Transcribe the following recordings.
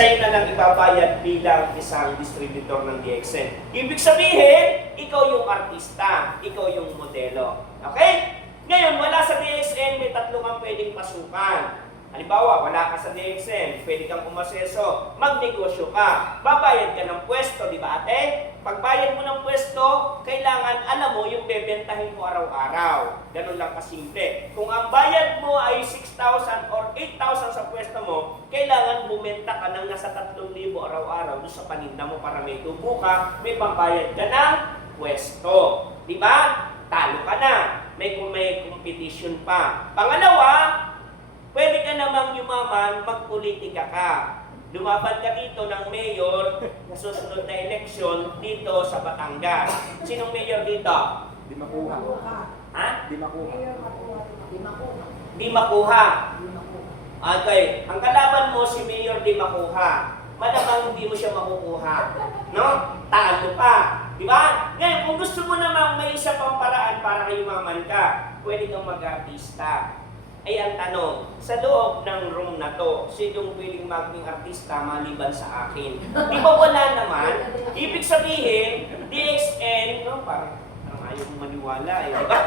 siya na lang ibabayad bilang isang distributor ng DXN. Ibig sabihin, ikaw yung artista, ikaw yung modelo. Okay? Ngayon, wala sa DXN, may tatlo kang pwedeng pasukan. Halimbawa, wala ka sa DXN, pwede kang umaseso, magnegosyo ka, babayad ka ng pwesto, di ba ate? Pagbayad mo ng pwesto, kailangan alam mo yung bebentahin mo araw-araw. Ganun lang kasimple. Kung ang bayad mo ay 6,000 or 8,000 sa pwesto mo, kailangan bumenta ka ng nasa 3,000 araw-araw doon sa paninda mo para may tubo ka, may pambayad ka ng pwesto. Di ba? Talo ka na. May competition pa. Pangalawa, pwede ka namang yumaman, magpolitika ka. Lumaban ka dito ng mayor na susunod na eleksyon dito sa Batangas. Sinong mayor dito? Di makuha. Ha? Di makuha. Di makuha. Okay. Ang kalaban mo si Mayor Di Makuha. Malamang hindi mo siya makukuha. No? Talo pa. Di ba? Ngayon, kung gusto mo namang may isa pang paraan para yumaman ka, pwede kang mag-artista. Ay ang tanong, sa loob ng room na to, sinong pwedeng maging artista maliban sa akin? Di ba wala naman? Ibig sabihin, DXN, no, parang ayaw mong maniwala, eh, di ba?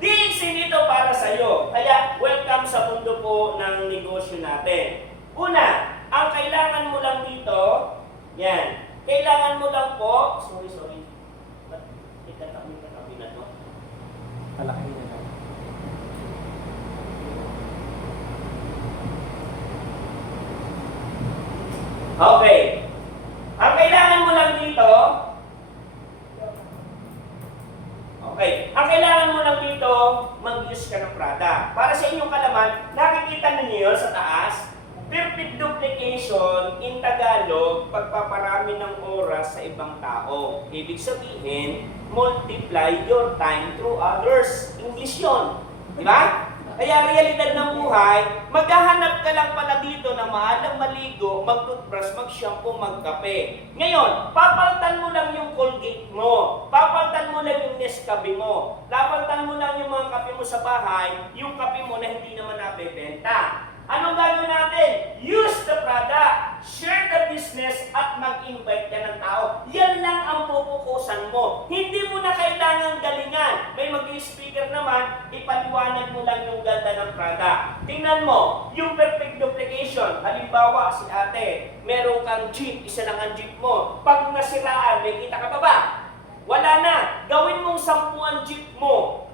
DXN ito para sa'yo. Kaya, welcome sa mundo po ng negosyo natin. Una, ang kailangan mo lang dito, yan, kailangan mo lang po, sorry, ba't ikatabi na to? Kalaki niya na. Okay. Ang kailangan mo lang dito, okay. Ang kailangan mo lang dito, mag-use ka ng Prada. Para sa inyong kalaman, nakikita ninyo yun sa taas, perfect duplication in Tagalog, pagpaparami ng oras sa ibang tao. Ibig sabihin, multiply your time through others. English yun. Di ba? Kaya realidad ng buhay, maghahanap ka lang pala dito na maalang maligo, mag-toothbrush, mag-shampoo, magkape. Ngayon, papaltan mo lang yung Colgate mo, papaltan mo lang yung Nescafe mo, papaltan mo lang yung mga kape mo sa bahay, yung kape mo na hindi naman nabebenta. Anong gagawin natin? Use the product, share the business, at mag-invite ka ng tao. Yan lang ang pupukusan mo. Hindi mo na kailangan galingan. May mag-speaker naman, ipaliwanag mo lang yung ganda ng product. Tingnan mo, yung perfect duplication. Halimbawa, si ate, meron kang jeep, isa lang ang jeep mo. Pag nasiraan, may kita ka pa ba? Wala na. Gawin mong 10 ang jeep mo.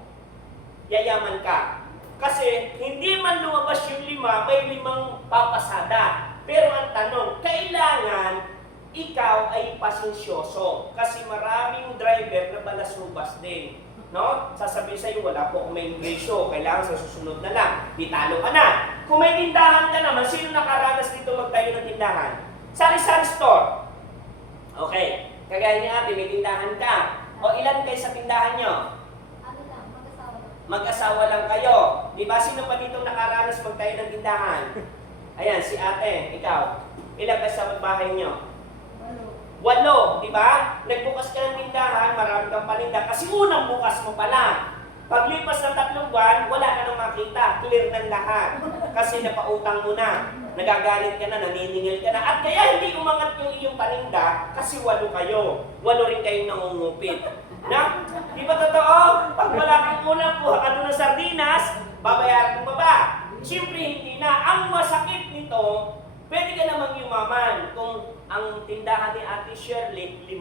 Yayaman ka. Kasi hindi man lumabas yung 5, may 5 papasada. Pero ang tanong, kailangan ikaw ay pasensyoso. Kasi maraming driver na balasubas din. No? Sasabihin sa'yo, wala po kung may ratio, kailangan sa susunod na lang. Ditalo ka na. Kung may tindahan ka naman, sino nakaranas dito magtayo ng tindahan? Sari-sari store. Okay. Kagaya niya ate, may tindahan ka. O ilan kayo sa tindahan nyo? Mag-asawa lang kayo. Di ba? Sino pa dito nakaranas magtayo ng tindahan? Ayan, si ate, ikaw. Ilan kayo sa bahay nyo? 8, di ba? Nagbukas ka ng tindahan, marami kang paninda. Kasi unang bukas mo pa lang. Paglipas ng 3 buwan, wala ka nang makita. Clear ng lahat. Kasi napautang mo na. Nagagalit ka na, naniningil ka na. At kaya hindi umangat yung iyong paninda kasi 8 kayo. 8 rin kayong nangungupit. Na? Di ba totoo? Pag wala kang ulam, kuha ka doon ng sardinas, babayaran mo ba? Siyempre hindi na. Ang masakit nito, pwede ka namang yumaman kung ang tindahan ni Ate Shirley, 5.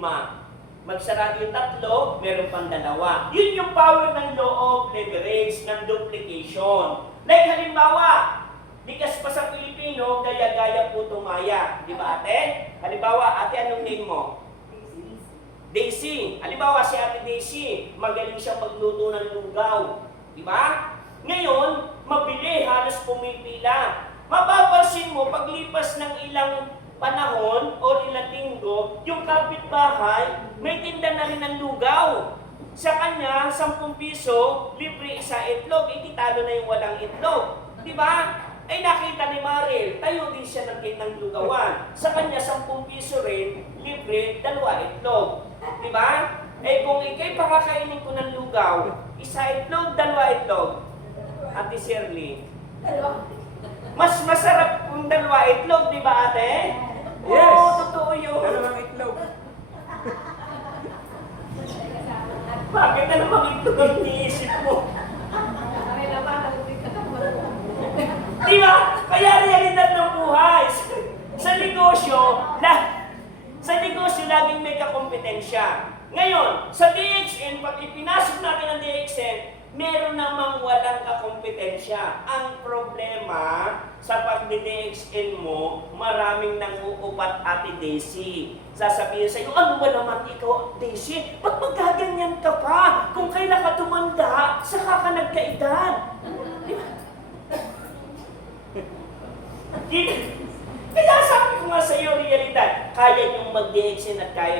Magsarado yung 3, meron pang 2. Yun yung power ng law of leverage, ng duplication. Like halimbawa, likas pa sa Pilipino, gaya-gaya po tumaya. Di ba ate? Halimbawa, ate, anong name mo? Daisy. Halimbawa, si Ate Daisy, magaling siyang magluto ng lugaw. Di ba? Ngayon, mabili, halos pumipila. Mapapansin mo, paglipas ng ilang panahon o ilang linggo, yung kapitbahay, may tinda na rin ng lugaw. Sa kanya, 10 piso, libre isa itlog, ititalo na yung walang itlog. Di ba? Ay nakita ni Maril, tayo din siya ng lugawan. Sa kanya, 10 piso rin, libre, 2 itlog. Diba? Eh kung ikay pakakainin ko ng lugaw, 1 itlog, 2 itlog. Ate Shirley. Mas masarap kung dalawa itlog, di ba ate? Yes. Oo, totoo yun. Dalawang itlog. Bakit na namang itlog ang iniisip mo? Di ba? Kaya realidad ng buhay. Sa negosyo, laging may kakompetensya. Ngayon, sa DXN, pag ipinasok natin ang DXN, meron namang walang kakompetensya. Ang problema, sa pag-DXN mo, maraming nang-uupat Ate Daisy. Sasabihin sa iyo, ano ba naman ikaw, Daisy? Ba't magaganyan ka pa? Kung kailan ka tumanda, saka ka nagkaedad. Di ba? Kaya sabi ko nga sa iyo, realidad, kaya niyong mag-DXN at kaya